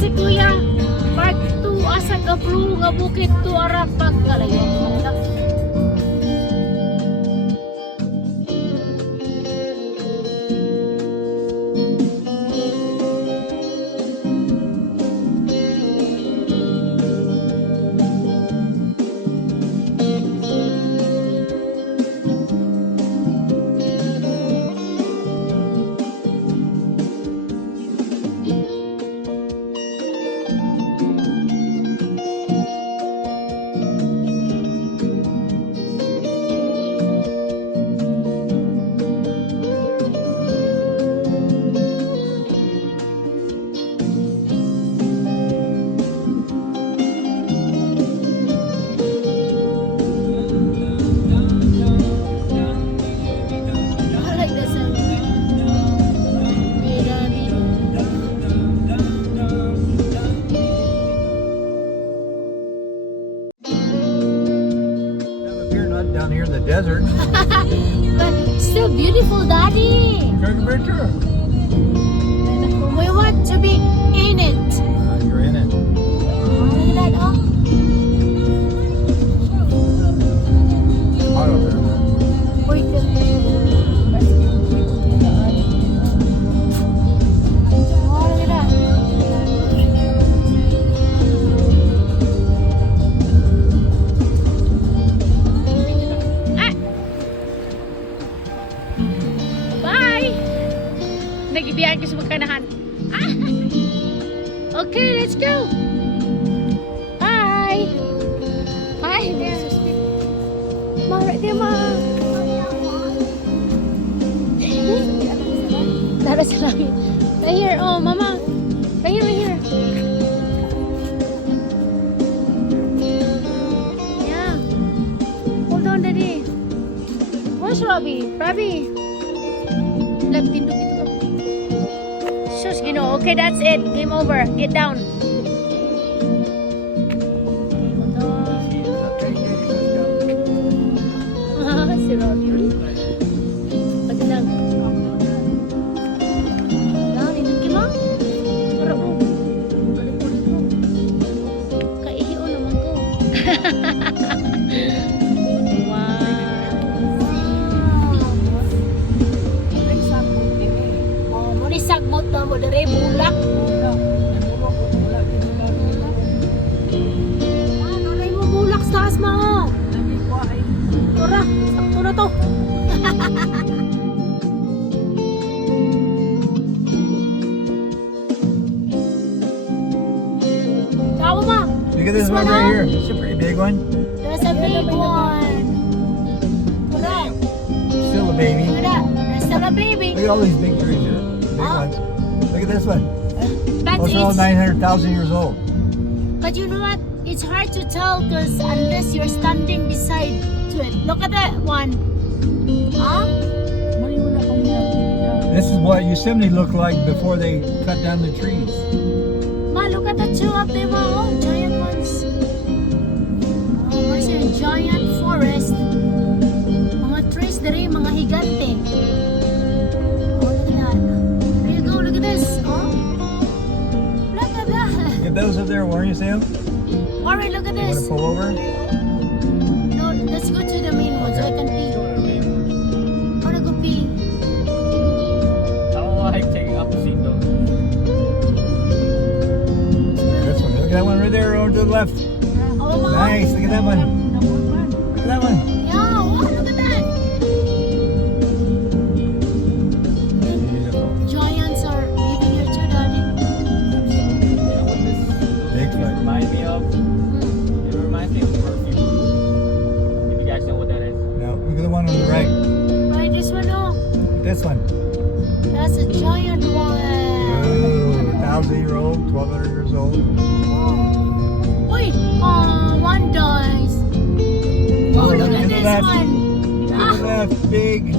si Kuya. Part 2 asa Gabru nga bukit to ara pagkalayo. Down here in the desert. But still beautiful, Daddy. Take a picture. We want to be in it. You're in it. Oh, look at that. Oh. Hot up there. Wait, oh, look at that. Bye! Nagibiyahan ko sa magkanahan. Okay, let's go! Bye! Bye! Ma, right there, Ma! Dara sa langit. Right here, oh, Mama! Right here, right here! Yeah! Hold on, Daddy! Where's Robbie? Robbie! Left, tindog ito. Sus, Gino. Okay, that's it. Game over. Get down. Si Robbie. Pati lang. Lang, inag mo? Para mo. Balik mo. Kaihiyo naman ko. Sagmot na mo dere bulak. Ano rin mo bulak sa taas mo? Tara, sakto na to. Tama ma. Look at this one right here. It's a pretty big one. There's a big one. Tara. Still a baby. Look at that. There's still a baby. Look at all these big trees here. Big ones. Look at this one. That's Those are all 900,000 years old. But you know what? It's hard to tell because unless you're standing beside to it. Look at that one. Huh? This is what Yosemite looked like before they cut down the trees. Ma, look at the two of them. Oh, giant ones. Oh, where's your giant forest? Mga trees dere, mga higante. Oh, look at that. There you go. Look at this. Oh, look at that. Get those up there, where you see them? Alright, look at You want this. to pull over? No, let's go to the main one so I can pee. I wanna go pee. I don't like taking up the seat though. This one. Look at that one right there over to the left. Oh, Mom. Nice. Look at that one. Look at that one. Yeah, wow, look at that. Beautiful. Giants are living here too, Daddy. You know what this Bigfoot. reminds me of? It reminds me of perfume. If you guys know what that is. No, look at the one on the right. Right, this one, oh. This one. That's a giant one. Ooh, 1,000-year-old, 1,200 years old. Wait, one dies. Oh, look at this left. one. Look at that big